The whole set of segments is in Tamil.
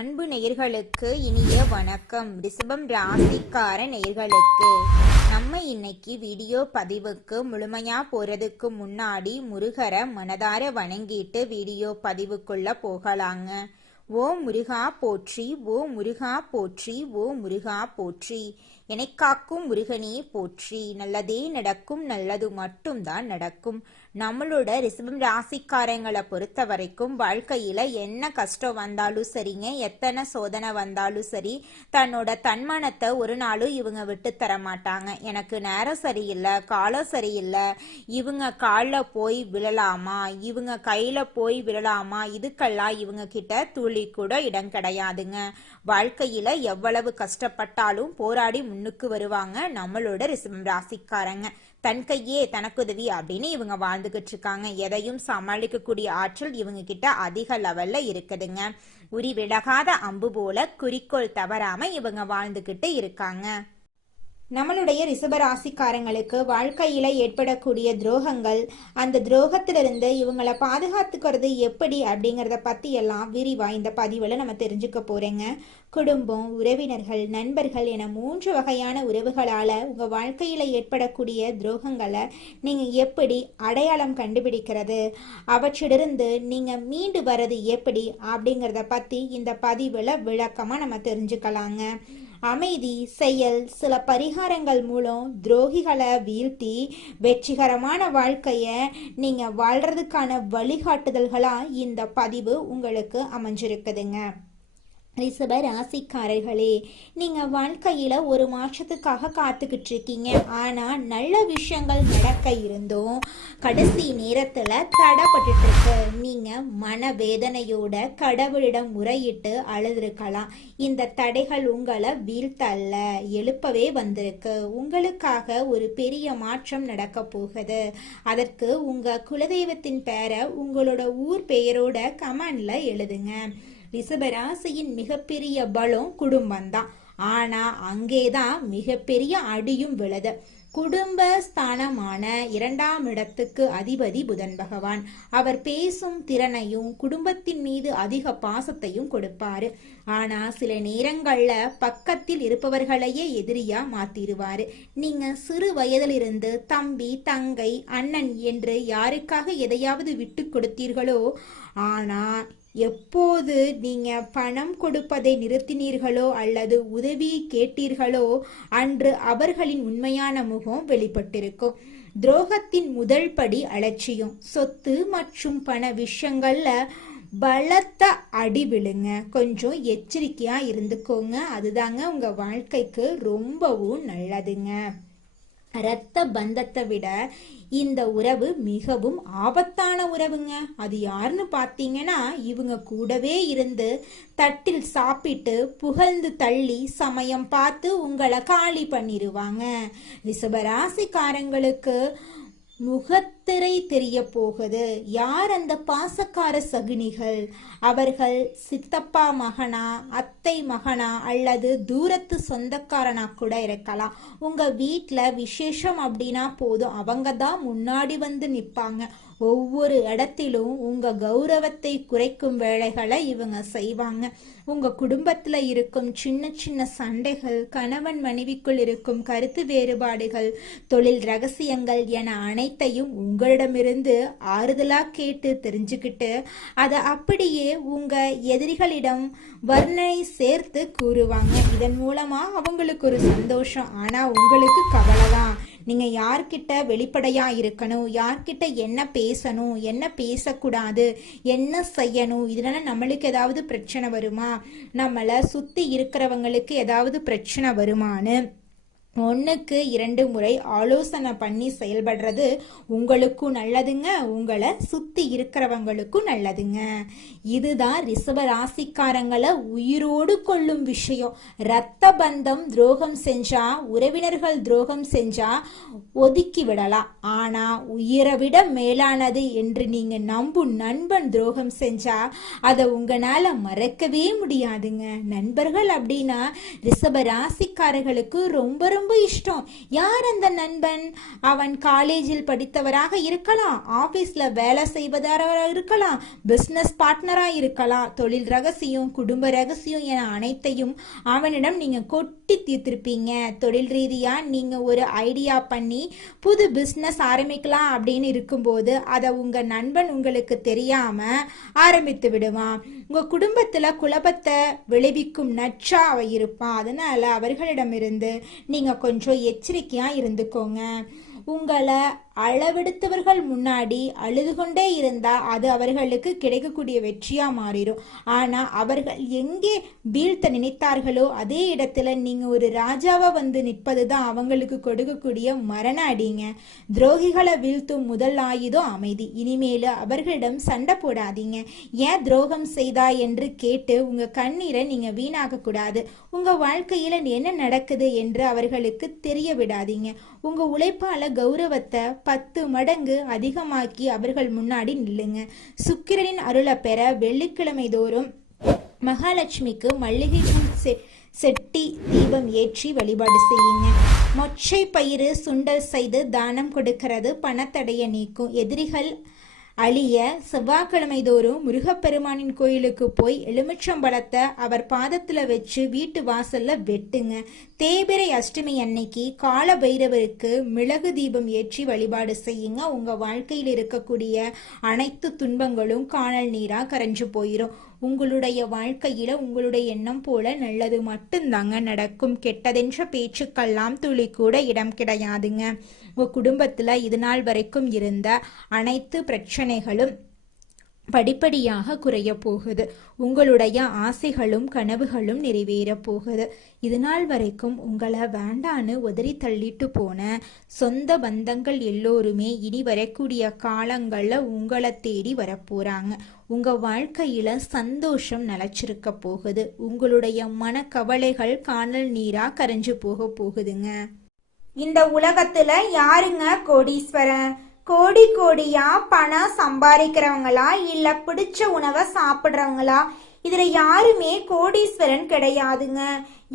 அன்பு நேயர்களுக்கு இனிய வணக்கம். ரிஷபம் ராசிக்கார நேயர்களுக்கு நம்ம இன்னைக்கு வீடியோ பதிவுக்கு முழுமையா போறதுக்கு முன்னாடி முருகரை மனதார வணங்கிட்டு வீடியோ பதிவுக்குள்ள போகலாங்க. ஓ முருகா போற்றி, ஓ முருகா போற்றி, ஓ முருகா போற்றி. என்னை காக்கும் முருகனே போற்றி. நல்லதே நடக்கும், நல்லது மட்டும்தான் நடக்கும். நம்மளோட ரிஷபம் ராசிக்காரங்களை பொறுத்த வரைக்கும் வாழ்க்கையில என்ன கஷ்டம் வந்தாலும் சரிங்க, எத்தனை சோதனை வந்தாலும் சரி, தன்னோட தன்மானத்தை ஒரு நாளும் இவங்க விட்டு தர மாட்டாங்க. எனக்கு நேரம் சரியில்லை, காலம் சரியில்லை, இவங்க காலில் போய் விழலாமா, இவங்க கையில போய் விழலாமா, இதுக்கெல்லாம் இவங்க கிட்ட துளி கூட இடம் கிடையாதுங்க. வாழ்க்கையில எவ்வளவு கஷ்டப்பட்டாலும் போராடி முன்னுக்கு வருவாங்க நம்மளோட ரிஷபம் ராசிக்காரங்க. தன் கையே தனக்குதவி அப்படின்னு இவங்க வாழ்ந்துகிட்டு இருக்காங்க. எதையும் சமாளிக்கக்கூடிய ஆற்றல் இவங்க கிட்ட அதிக லெவல்ல இருக்குதுங்க. உரி விலகாத அம்பு போல குறிக்கோள் தவறாம இவங்க வாழ்ந்துகிட்டு இருக்காங்க. நம்மளுடைய ரிஷபராசிக்காரங்களுக்கு வாழ்க்கையில ஏற்படக்கூடிய துரோகங்கள், அந்த துரோகத்திலிருந்து இவங்களை பாதுகாத்துக்கிறது எப்படி அப்படிங்கிறத பத்தி எல்லாம் விரிவா இந்த பதிவுல நம்ம தெரிஞ்சுக்க போறேங்க. குடும்பம், உறவினர்கள், நண்பர்கள் என 3 வகையான உறவுகளால உங்க வாழ்க்கையில ஏற்படக்கூடிய துரோகங்களை நீங்க எப்படி அடையாளம் கண்டுபிடிக்கிறது, அவற்றிலிருந்து நீங்க மீண்டு வர்றது எப்படி அப்படிங்கிறத பத்தி இந்த பதிவுல விளக்கமா நம்ம தெரிஞ்சுக்கலாங்க. அமைதி, செயல், சில பரிகாரங்கள் மூலம் துரோகிகளை வீழ்த்தி வெற்றிகரமான வாழ்க்கைய நீங்க வாழ்றதுக்கான வழிகாட்டுதல்களா இந்த பதிவு உங்களுக்கு அமைஞ்சிருக்குதுங்க. ரிஷப ராசிக்காரர்களே, நீங்க வாழ்க்கையில ஒரு மாற்றத்துக்காக காத்துக்கிட்டு இருக்கீங்க. ஆனா நல்ல விஷயங்கள் நடக்க இருந்தும் கடைசி நேரத்துல தடைப்பட்டு இருக்கு. நீங்க மனவேதனையோட கடவுளிடம் முறையிட்டு அழுதுருக்கலாம். இந்த தடைகள் உங்களை வீழ்த்தல்ல, எழுப்பவே வந்திருக்கு. உங்களுக்காக ஒரு பெரிய மாற்றம் நடக்க போகுது. அதற்கு உங்க குலதெய்வத்தின் பெயரை உங்களோட ஊர் பெயரோட கமெண்ட்ல எழுதுங்க. ரிஷபராசியின் மிகப்பெரிய பலம் குடும்பம்தான். ஆனா அங்கேதான் மிகப்பெரிய அடியும் விழுது. குடும்ப ஸ்தானமான 2ஆம் இடத்துக்கு அதிபதி புதன் பகவான். அவர் பேசும் திறனையும் குடும்பத்தின் மீது அதிக பாசத்தையும் கொடுப்பாரு. ஆனா சில நேரங்கள்ல பக்கத்தில் இருப்பவர்களையே எதிரியா மாத்திருவாரு. நீங்க சிறு வயதிலிருந்து தம்பி, தங்கை, அண்ணன் என்று யாருக்காக எதையாவது விட்டு கொடுத்தீர்களோ, ஆனா எப்போது நீங்க பணம் கொடுப்பதை நிறுத்தினீர்களோ அல்லது உதவி கேட்டீர்களோ அன்று அவர்களின் உண்மையான முகம் வெளிப்பட்டிருக்கும். துரோகத்தின் முதல் படி அலட்சியம். சொத்து மற்றும் பண விஷயங்கள்ல பலத்த அடி விழுங்க. கொஞ்சம் எச்சரிக்கையா இருந்துக்கோங்க. அதுதாங்க உங்க வாழ்க்கைக்கு ரொம்பவும் நல்லதுங்க. இரத்த பந்தத்தை விட இந்த உறவு மிகவும் ஆபத்தான உறவுங்க. அது யாருன்னு பார்த்தீங்கன்னா, இவங்க கூடவே இருந்து தட்டில் சாப்பிட்டு புகழ்ந்து தள்ளி சமயம் பார்த்து உங்களை காலி பண்ணிடுவாங்க. ரிஷபராசிக்காரங்களுக்கு முகத்திரை தெரிய போகுது. யார் அந்த பாசக்கார சகுனிகள்? அவர்கள் சித்தப்பா மகனா, அத்தை மகனா அல்லது தூரத்து சொந்தக்காரனா கூட இருக்கலாம். உங்க வீட்டுல விசேஷம் அப்படின்னா போதும், அவங்க தான் முன்னாடி வந்து நிப்பாங்க. ஒவ்வொரு இடத்திலும் உங்க கௌரவத்தை குறைக்கும் வேலைகளை இவங்க செய்வாங்க. உங்க குடும்பத்துல இருக்கும் சின்ன சின்ன சண்டைகள், கணவன் மனைவிக்குள் இருக்கும் கருத்து வேறுபாடுகள், தொழில் ரகசியங்கள் என அனைத்தையும் உங்களிடமிருந்து ஆறுதலா கேட்டு தெரிஞ்சுக்கிட்டு அதை அப்படியே உங்க எதிரிகளிடம் வர்ணனை சேர்த்து கூறுவாங்க. இதன் மூலமா அவங்களுக்கு ஒரு சந்தோஷம். ஆனா உங்களுக்கு கவலைதான். நீங்க யார்கிட்ட வெளிப்படையா இருக்கணும், யார்கிட்ட என்ன பேசணும், என்ன பேசக்கூடாது, என்ன செய்யணும், இதனால நம்மளுக்கு ஏதாவது பிரச்சனை வருமா, நம்மளை சுத்தி இருக்கிறவங்களுக்கு ஏதாவது பிரச்சனை வருமானு 1க்கு 2 முறை ஆலோசனை பண்ணி செயல்படுறது உங்களுக்கும் நல்லதுங்க, உங்களை சுத்தி இருக்கிறவங்களுக்கும் நல்லதுங்க. இதுதான் ரிஷப ராசிக்காரங்களை உயிரோடு கொள்ளும் விஷயம். இரத்த பந்தம் துரோகம் செஞ்சா, உறவினர்கள் துரோகம் செஞ்சா ஒதுக்கி விடலாம். ஆனா உயிரை விட மேலானது என்று நீங்க நம்பும் நண்பன் துரோகம் செஞ்சா அதை உங்களால மறக்கவே முடியாதுங்க. நண்பர்கள் அப்படின்னா ரிஷப ராசிக்காரர்களுக்கு ரொம்ப ரொம்ப இஷ்டம். யார் அந்த நண்பன்? அவன் காலேஜில் படித்தவராக இருக்கலாம், ஆபீஸ்ல வேலை செய்வதாக இருக்கலாம், பிசினஸ் பார்ட்னரா இருக்கலாம். தொழில் ரகசியம், குடும்ப ரகசியம் என அனைத்தையும் அவனிடம் நீங்க கொட்டி தீர்த்திருப்பீங்க. தொழில் ரீதியா நீங்க ஒரு ஐடியா பண்ணி புது பிசினஸ் ஆரம்பிக்கலாம் அப்படின்னு இருக்கும்போது அதை உங்க நண்பன் உங்களுக்கு தெரியாம ஆரம்பித்து விடுவான். உங்க குடும்பத்துல குழப்பத்தை விளைவிக்கும் நச்சா அவ இருப்பான். அதனால அவர்களிடமிருந்து நீங்க கொஞ்சம் எச்சரிக்கையா இருந்துக்கோங்க. உங்களை அளவெடுத்தவர்கள் முன்னாடி அழுது கொண்டே இருந்தா அது அவர்களுக்கு கிடைக்கக்கூடிய வெற்றியா மாறிடும். ஆனா அவர்கள் எங்கே வீழ்த்த நினைத்தார்களோ அதே இடத்துல நீங்க ஒரு ராஜாவா வந்து நிற்பதுதான் அவங்களுக்கு கொடுக்கக்கூடிய மரண அடிங்க. துரோகிகளை வீழ்த்தும் முதல் ஆயுதம் அமைதி. இனிமேல அவர்களிடம் சண்டை போடாதீங்க. ஏன் துரோகம் செய்தா என்று கேட்டு உங்க கண்ணீரை நீங்க வீணாக்க கூடாது. உங்க வாழ்க்கையில என்ன நடக்குது என்று அவர்களுக்கு தெரிய விடாதீங்க. உங்க உழைப்பால கௌரவத்தை 10 மடங்கு அதிகமாக்கி அவர்கள் முன்னாடி நில்லுங்க. சுக்கிரனின் அருளை பெற வெள்ளிக்கிழமை தோறும் மகாலட்சுமிக்கு மல்லிகை பூ செட்டி தீபம் ஏற்றி வழிபாடு செய்யுங்க. மொச்சை பயிறு சுண்டல் செய்து தானம் கொடுக்கிறது பணத்தடைய நீக்கும். எதிரிகள் அழிய செவ்வாய்க்கிழமை தோறும் முருகப்பெருமானின் கோயிலுக்கு போய் எலுமிச்சம்பழத்தை அவர் பாதத்துல வச்சு வீட்டு வாசல்ல வெட்டுங்க. தேய்பிறை அஷ்டமி அன்னைக்கு கால பைரவருக்கு மிளகு தீபம் ஏற்றி வழிபாடு செய்யுங்க. உங்க வாழ்க்கையில் இருக்கக்கூடிய அனைத்து துன்பங்களும் காணல் நீரா கரைஞ்சு போயிடும். உங்களுடைய வாழ்க்கையில உங்களுடைய எண்ணம் போல நல்லது மட்டும்தாங்க நடக்கும். கெட்டதென்ற பேச்சுக்கெல்லாம் துளி கூட இடம் கிடையாதுங்க. உங்க குடும்பத்துல இது நாள் வரைக்கும் இருந்த அனைத்து பிரச்சனைகளும் படிப்படியாக குறைய போகுது. உங்களுடைய ஆசைகளும் கனவுகளும் நிறைவேற போகுது. இது நாள் வரைக்கும் உங்களை வேண்டான்னு உதறி தள்ளிட்டு போன சொந்த பந்தங்கள் எல்லோருமே இனி வரக்கூடிய காலங்கள்ல உங்களை தேடி வரப்போறாங்க. உங்க வாழ்க்கையில சந்தோஷம் நிலைச்சிருக்க போகுது. உங்களுடைய மனக்கவலைகள் காணல் நீரா கரைஞ்சு போக போகுதுங்க. இந்த உலகத்துல யாருங்க கோடீஸ்வரன்? கோடி கோடியா பணம் சம்பாதிக்கிறவங்களா இல்ல பிடிச்ச உணவை சாப்பிடுறவங்களா? இதுல யாருமே கோடீஸ்வரன் கிடையாதுங்க.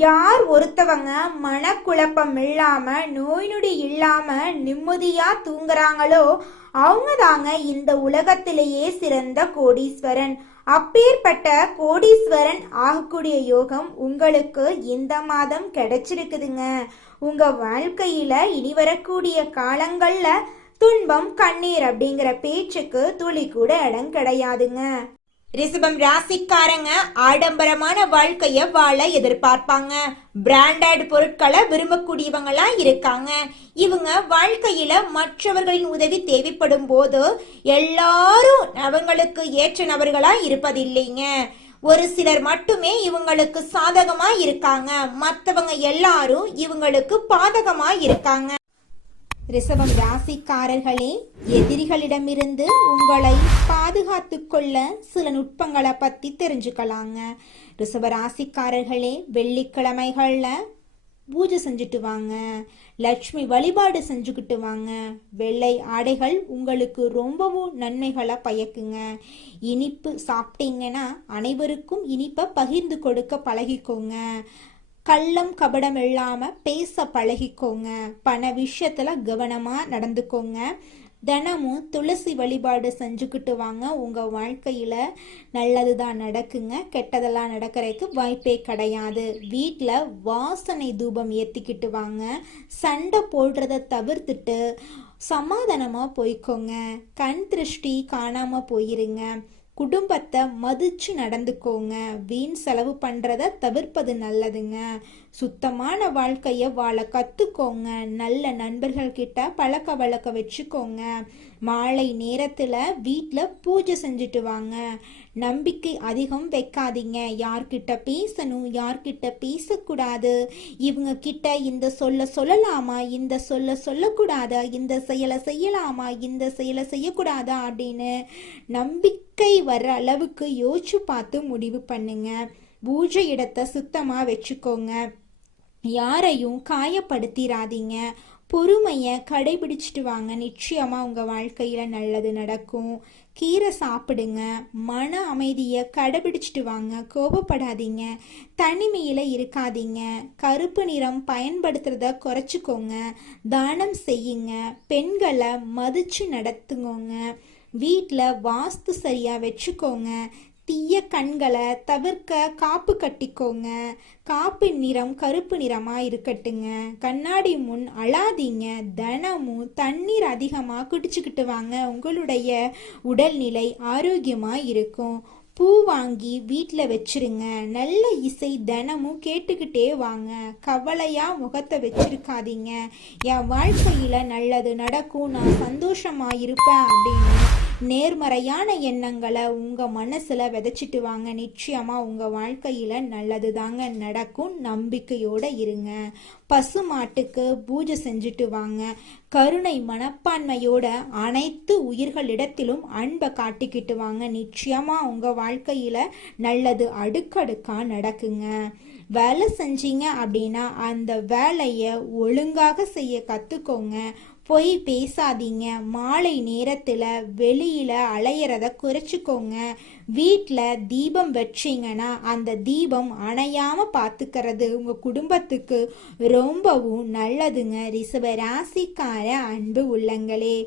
யார் ஒருத்தவங்க மனக்குழப்பம் இல்லாம நோய் நொடி இல்லாம நிம்மதியா தூங்குறாங்களோ அவங்க தாங்க இந்த உலகத்திலேயே சிறந்த கோடீஸ்வரன். அப்பேற்பட்ட கோடீஸ்வரன் ஆகக்கூடிய யோகம் உங்களுக்கு இந்த மாதம் கிடைச்சிருக்குதுங்க. உங்க வாழ்க்கையில இனி வரக்கூடிய காலங்கள்ல துன்பம் கண்ணீர் அப்படிங்கிற பேச்சுக்கு துளி கூட இடம் கிடையாதுங்க. ரிஷபம் ராசிக்காரங்க ஆடம்பரமான வாழ்க்கைய வாழ எதிர்பார்ப்பாங்க. பிராண்டட் பொருட்களை விரும்பக்கூடியவங்களா இருக்காங்க. இவங்க வாழ்க்கையில மற்றவர்களின் உதவி தேவைப்படும் போது எல்லாரும் அவங்களுக்கு ஏற்ற நபர்களா இருப்பதில்லைங்க. ஒரு சிலர் மட்டுமே இவங்களுக்கு சாதகமா இருக்காங்க, மற்றவங்க எல்லாரும் இவங்களுக்கு பாதகமா இருக்காங்க. ரிஷபம் ராசிக்காரர்களே, எதிரிகளிடமிருந்து உங்களை பாதுகாத்து கொள்ள சில நுட்பங்களை பத்தி தெரிஞ்சுக்கலாங்க. ரிஷப ராசிக்காரர்களே, வெள்ளிக்கிழமைகள்ல பூஜை செஞ்சுட்டு வாங்க. லட்சுமி வழிபாடு செஞ்சுக்கிட்டு வாங்க. வெள்ளை ஆடைகள் உங்களுக்கு ரொம்பவும் நன்மைகளை பயக்குங்க. இனிப்பு சாப்பிட்டீங்கன்னா அனைவருக்கும் இனிப்பை பகிர்ந்து கொடுக்க பழகிக்கோங்க. கள்ளம் கபடம் இல்லாம பேச பழகிக்கோங்க. பண விஷயத்துல கவனமா நடந்துக்கோங்க. தினமும் துளசி வழிபாடு செஞ்சுக்கிட்டு வாங்க. உங்க வாழ்க்கையில நல்லதுதான் நடக்குங்க, கெட்டதெல்லாம் நடக்கிறதுக்கு வாய்ப்பே கிடையாது. வீட்டில் வாசனை தூபம் ஏற்றிக்கிட்டு வாங்க. சண்டை போடுறத தவிர்த்துட்டு சமாதானமா போய்க்கோங்க. கண் திருஷ்டி காணாம போயிருங்க. குடும்பத்தை மதிச்சு நடந்துக்கோங்க. வீண் செலவு பண்றத தவிர்ப்பது நல்லதுங்க. சுத்தமான வாழ்க்கைய வாழ கத்துக்கோங்க. நல்ல நண்பர்கள் கிட்ட பழக்க வழக்க வச்சுக்கோங்க. மாலை நேரத்துல வீட்டுல பூஜை செஞ்சுட்டு வாங்க. நம்பிக்கை அதிகம் வைக்காதீங்க. யார்கிட்ட பேசணும், யார்கிட்ட பேசக்கூடாது, இவங்க கிட்ட இந்த சொல்ல சொல்லலாமா, இந்த சொல்ல சொல்லக்கூடாதா, இந்த செயலை செய்யலாமா, இந்த செயலை செய்யக்கூடாதா அப்படின்னு நம்பிக்கை வர்ற அளவுக்கு யோசிச்சு பார்த்து முடிவு பண்ணுங்க. பூஜை இடத்தை சுத்தமா வச்சுக்கோங்க. யாரையும் காயப்படுத்திடாதீங்க. பொறுமையை கடைபிடிச்சிட்டு வாங்க. நிச்சயமா உங்க வாழ்க்கையில நல்லது நடக்கும். கீரை சாப்பிடுங்க, மன அமைதியை கடைபிடிச்சிட்டு வாங்க, கோபப்படாதீங்க, தனிமையில் இருக்காதீங்க, கருப்பு நிறம் பயன்படுத்துறத குறைச்சிக்கோங்க, தானம் செய்யுங்க, பெண்களை மதிச்சு நடத்துங்கோங்க, வீட்டில் வாஸ்து சரியாக வச்சுக்கோங்க, தீய கண்களை தவிர்க்க காப்பு கட்டிக்கோங்க, காப்பு நிறம் கருப்பு நிறமாக இருக்கட்டுங்க, கண்ணாடி முன் அழாதீங்க, தினமும் தண்ணீர் அதிகமாக குடிச்சுக்கிட்டு வாங்க, உங்களுடைய உடல்நிலை ஆரோக்கியமாக இருக்கும். பூ வாங்கி வீட்டில் வச்சிருங்க, நல்ல இசை தினமும் கேட்டுக்கிட்டே வாங்க, கவலையாக முகத்தை வச்சிருக்காதீங்க, என் வாழ்க்கையில் நல்லது நடக்கும், நான் சந்தோஷமாக இருப்பேன் அப்படின்னு நேர்மறையான எண்ணங்களை உங்கள் மனசில் விதைச்சிட்டு வாங்க. நிச்சயமாக உங்கள் வாழ்க்கையில் நல்லது தாங்க நடக்கும். நம்பிக்கையோடு இருங்க. பசு மாட்டுக்கு பூஜை செஞ்சுட்டு வாங்க. கருணை மனப்பான்மையோட அனைத்து உயிர்களிடத்திலும் அன்பை காட்டிக்கிட்டு வாங்க. நிச்சயமாக உங்கள் வாழ்க்கையில் நல்லது அடுக்கடுக்காக நடக்குங்க. வேலை செஞ்சீங்க அப்படின்னா அந்த வேலையை ஒழுங்காக செய்ய கற்றுக்கோங்க. பொய் பேசாதீங்க. மாலை நேரத்தில் வெளியில் அலையிறத குறைச்சிக்கோங்க. வீட்டில் தீபம் வச்சிங்கன்னா அந்த தீபம் அணையாமல் பார்த்துக்கிறது உங்கள் குடும்பத்துக்கு ரொம்பவும் நல்லதுங்க. ரிஷப ராசிக்கார அன்பு உள்ளங்களே,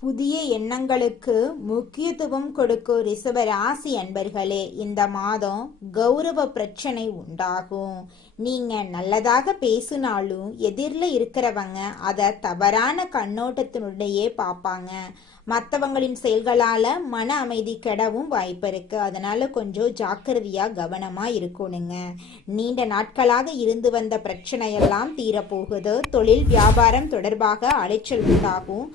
புதிய எண்ணங்களுக்கு முக்கியத்துவம் கொடுக்கும் ரிஷப ராசி அன்பர்களே, இந்த மாதம் கௌரவ பிரச்சனை உண்டாகும். நீங்க நல்லதாக பேசினாலும் எதிரில் இருக்கிறவங்க அதை தவறான கண்ணோட்டத்தினுடையே பார்ப்பாங்க. மற்றவங்களின் செயல்களால மன அமைதி கெடவும் வாய்ப்பு இருக்கு. அதனால கொஞ்சம் ஜாக்கிரதையா கவனமா இருக்கணுங்க. நீண்ட நாட்களாக இருந்து வந்த பிரச்சனையெல்லாம் தீரப்போகுது. தொழில் வியாபாரம் தொடர்பாக அலைச்சல் உண்டாகும்.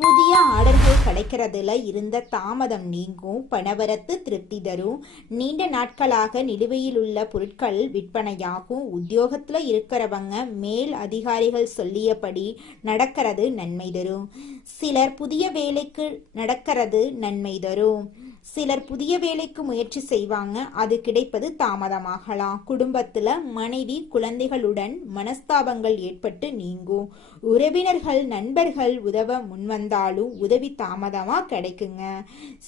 புதிய ஆர்டர்கள் கிடைக்கிறதுல இருந்த தாமதம் நீங்கும். பணவரத்து திருப்தி தரும். நீண்ட நாட்களாக நிலுவையில் உள்ள பொருட்கள் விற்பனையாகும். உத்தியோகத்துல இருக்கிறவங்க மேல் அதிகாரிகள் சொல்லியபடி நடக்கிறது நன்மை தரும். சிலர் புதிய வேலைக்கு நடக்கிறது நன்மை தரும். சிலர் புதிய வேலைக்கு முயற்சி செய்வாங்க, அது கிடைப்பது தாமதமாகலாம். குடும்பத்துல மனைவி குழந்தைகளுடன் மனஸ்தாபங்கள் ஏற்பட்டு நீங்கும். உறவினர்கள் நண்பர்கள் உதவ முன்வந்தாலும் உதவி தாமதமா கிடைக்குங்க.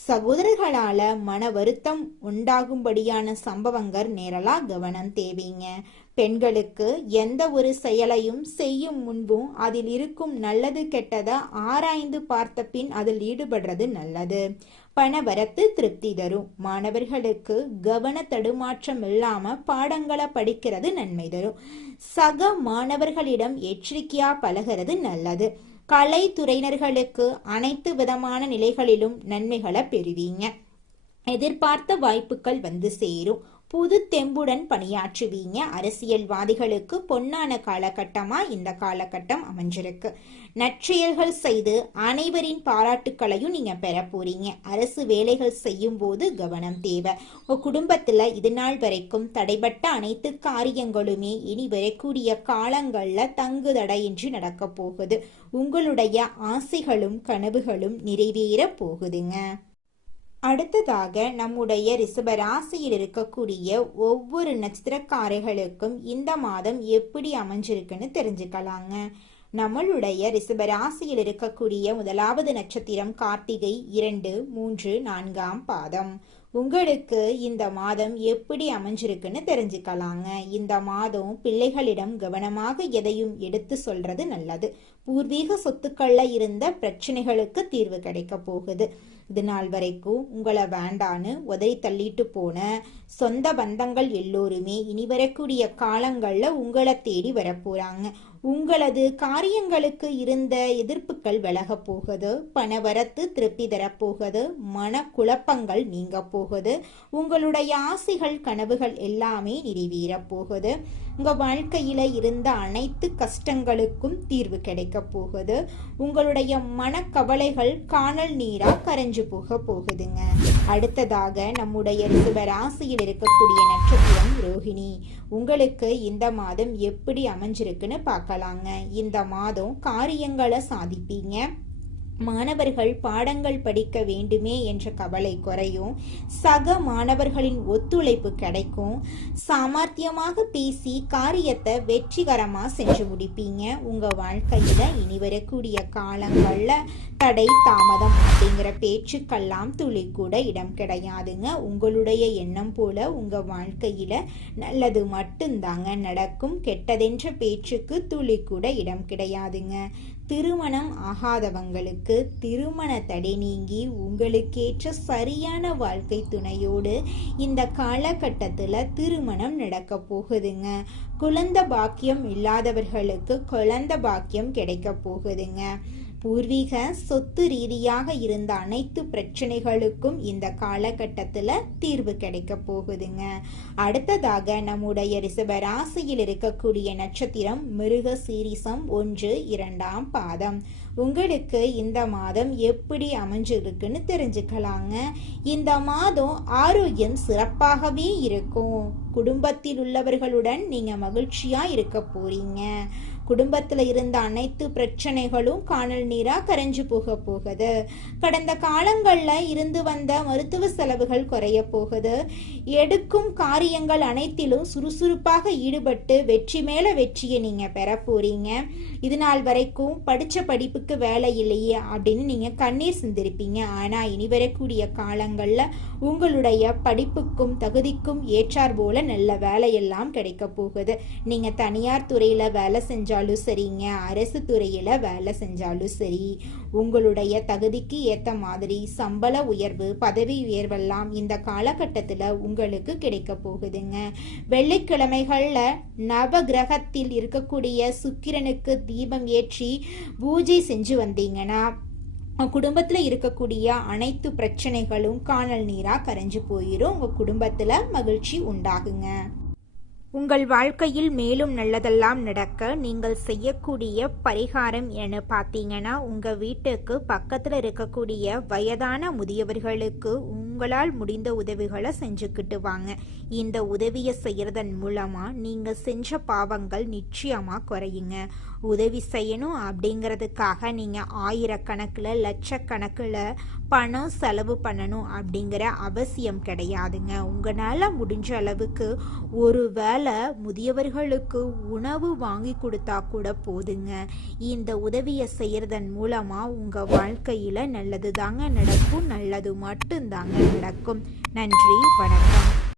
சகோதரர்களால மன வருத்தம் உண்டாகும்படியான சம்பவங்கள் நேரலாம் கவனம் தேவைங்க. பெண்களுக்கு எந்த ஒரு செயலையும் செய்யும் முன்பும் அதில் இருக்கும் நல்லது கெட்டதை ஆராய்ந்து பார்த்த பின் அதில் ஈடுபடுறது நல்லது. பணவரத்து திருப்தி தரும். மாணவர்களுக்கு கவன தடுமாற்றம் இல்லாம பாடங்களை படிக்கிறது நன்மை தரும். சக மாணவர்களிடம் எச்சரிக்கையா பழகிறது நல்லது. கலைத்துறையினர்களுக்கு அனைத்து விதமான நிலைகளிலும் நன்மைகளை பெறுவீங்க. எதிர்பார்த்த வாய்ப்புகள் வந்து சேரும். புது தெம்புடன் பணியாற்றுவீங்க. அரசியல்வாதிகளுக்கு பொன்னான காலகட்டமா இந்த காலகட்டம் அமைஞ்சிருக்கு. நற்செயல்கள் செய்து அனைவரின் பாராட்டுக்களையும் நீங்க பெற போறீங்க. அரசு வேலைகள் செய்யும் போது கவனம் தேவை. உங்க குடும்பத்துல இது நாள் வரைக்கும் தடைபட்ட அனைத்து காரியங்களுமே இனி வரக்கூடிய காலங்கள்ல தங்கு தடையின்றி நடக்க போகுது. உங்களுடைய ஆசைகளும் கனவுகளும் நிறைவேற போகுதுங்க. அடுத்ததாக நம்முடைய ரிஷப ராசியில் இருக்கக்கூடிய ஒவ்வொரு நட்சத்திரக்காரர்களுக்கும் இந்த மாதம் எப்படி அமைஞ்சிருக்குன்னு தெரிஞ்சுக்கலாங்க. நம்மளுடைய ரிஷப ராசியில் இருக்கக்கூடிய முதலாவது நட்சத்திரம் கார்த்திகை 2, 3, 4ஆம் பாதம். உங்களுக்கு இந்த மாதம் எப்படி அமைஞ்சிருக்குன்னு தெரிஞ்சுக்கலாங்க. இந்த மாதம் பிள்ளைகளிடம் கவனமாக எதையும் எடுத்து சொல்றது நல்லது. பூர்வீக சொத்துக்கள்ல இருந்த பிரச்சனைகளுக்கு தீர்வு கிடைக்க போகுது. இது நாள் வரைக்கும் உங்களை வேண்டான்னு உதறி தள்ளிட்டு போன சொந்த பந்தங்கள் எல்லோருமே இனி வரக்கூடிய காலங்கள்ல உங்களை தேடி வரப்போறாங்க. உங்களது காரியங்களுக்கு இருந்த எதிர்ப்புகள் விலக போகுது. பணவரத்து திருப்தி தரப்போகுது. மன குழப்பங்கள் நீங்க போகுது. உங்களுடைய ஆசைகள் கனவுகள் எல்லாமே நிறைவேற போகுது. உங்க வாழ்க்கையில இருந்த அனைத்து கஷ்டங்களுக்கும் தீர்வு கிடைக்க போகுது. உங்களுடைய மனக்கவலைகள் காணல் நீரா கரைஞ்சு போக போகுதுங்க. அடுத்ததாக நம்முடைய ரிஷப ராசியில் இருக்கக்கூடிய நட்சத்திரம் ரோஹிணி. உங்களுக்கு இந்த மாதம் எப்படி அமைஞ்சிருக்குன்னு பார்க்கலாங்க. இந்த மாதம் காரியங்களை சாதிப்பீங்க. மாணவர்கள் பாடங்கள் படிக்க வேண்டுமே என்ற கவலை குறையும். சக மாணவர்களின் ஒத்துழைப்பு கிடைக்கும். சாமர்த்தியமாக பேசி காரியத்தை வெற்றிகரமா செஞ்சு முடிப்பீங்க. உங்க வாழ்க்கையில இனி வரக்கூடிய காலங்கள்ல தடை தாமதம் அப்படிங்கிற பேச்சுக்கெல்லாம் துளி கூட இடம் கிடையாதுங்க. உங்களுடைய எண்ணம் போல உங்க வாழ்க்கையில நல்லது மட்டும்தாங்க நடக்கும். கெட்டதென்ற பேச்சுக்கு துளி கூட இடம் கிடையாதுங்க. திருமணம் ஆகாதவங்களுக்கு திருமண தடை நீங்கி உங்களுக்கேற்ற சரியான வாழ்க்கை துணையோடு இந்த காலகட்டத்தில் திருமணம் நடக்க போகுதுங்க. குழந்தை பாக்கியம் இல்லாதவர்களுக்கு குழந்தை பாக்கியம் கிடைக்க போகுதுங்க. பூர்வீக சொத்து ரீதியாக இருந்த அனைத்து பிரச்சனைகளுக்கும் இந்த காலகட்டத்தில் தீர்வு கிடைக்க போகுதுங்க. அடுத்ததாக நம்முடைய ரிஷப ராசியில் இருக்கக்கூடிய நட்சத்திரம் மிருக சீரிசம் 1, 2ஆம் பாதம். உங்களுக்கு இந்த மாதம் எப்படி அமைஞ்சிருக்குன்னு தெரிஞ்சுக்கலாங்க. இந்த மாதம் ஆரோக்கியம் சிறப்பாகவே இருக்கும். குடும்பத்தில் உள்ளவர்களுடன் நீங்க மகிழ்ச்சியா இருக்க போறீங்க. குடும்பத்தில் இருந்த அனைத்து பிரச்சனைகளும் காணல் நீரா கரைஞ்சு போகுது. கடந்த காலங்களில் இருந்து வந்த மருத்துவ செலவுகள் குறைய போகுது. எடுக்கும் காரியங்கள் அனைத்திலும் சுறுசுறுப்பாக ஈடுபட்டு வெற்றி மேல வெற்றியை நீங்க பெற போறீங்க. இது நாள் வரைக்கும் படிச்ச படிப்புக்கு வேலை இல்லையே அப்படின்னு நீங்க கண்ணீர் சிந்திருப்பீங்க. ஆனா இனி வரக்கூடிய காலங்கள்ல உங்களுடைய படிப்புக்கும் தகுதிக்கும் ஏற்றார் போல நல்ல வேலையெல்லாம் கிடைக்க போகுது. நீங்க தனியார் துறையில வேலை செஞ்சாலும் சரிங்க, அரசு துறையில வேலை செஞ்சாலும் சரி, உங்களுடைய தகுதிக்கு ஏத்த மாதிரி சம்பள உயர்வு பதவி உயர்வெல்லாம் இந்த காலகட்டத்தில் உங்களுக்கு கிடைக்க போகுதுங்க. வெள்ளிக்கிழமைகள்ல நவ கிரகத்தில் இருக்கக்கூடிய சுக்கிரனுக்கு தீபம் ஏற்றி பூஜை செஞ்சு வந்தீங்கன்னா குடும்பத்தில் இருக்கக்கூடிய அனைத்து பிரச்சனைகளும் காணல் நீரா கரைஞ்சு போயிடும். உங்க குடும்பத்துல மகிழ்ச்சி உண்டாகுங்க. உங்கள் வாழ்க்கையில் மேலும் நல்லதெல்லாம் நடக்க நீங்கள் செய்யக்கூடிய பரிகாரம் என பார்த்தீங்கன்னா, உங்கள் வீட்டுக்கு பக்கத்தில் இருக்கக்கூடிய வயதான முதியவர்களுக்கு உங்களால் முடிந்த உதவிகளை செஞ்சுக்கிட்டு வாங்க. இந்த உதவியை செய்கிறதன் மூலமாக நீங்கள் செஞ்ச பாவங்கள் நிச்சயமாக குறையுங்க. உதவி செய்யணும் அப்படிங்கிறதுக்காக நீங்கள் ஆயிரக்கணக்கில் லட்சக்கணக்கில் பணம் செலவு பண்ணணும் அப்படிங்கிற அவசியம் கிடையாதுங்க. உங்களால் முடிஞ்ச அளவுக்கு ஒரு வேளை முதியவர்களுக்கு உணவு வாங்கி கொடுத்தா கூட போதுங்க. இந்த உதவியை செய்யறதன் மூலமா உங்க வாழ்க்கையில நல்லது தாங்க நடக்கும். நல்லது மட்டும்தாங்க நடக்கும். நன்றி, வணக்கம்.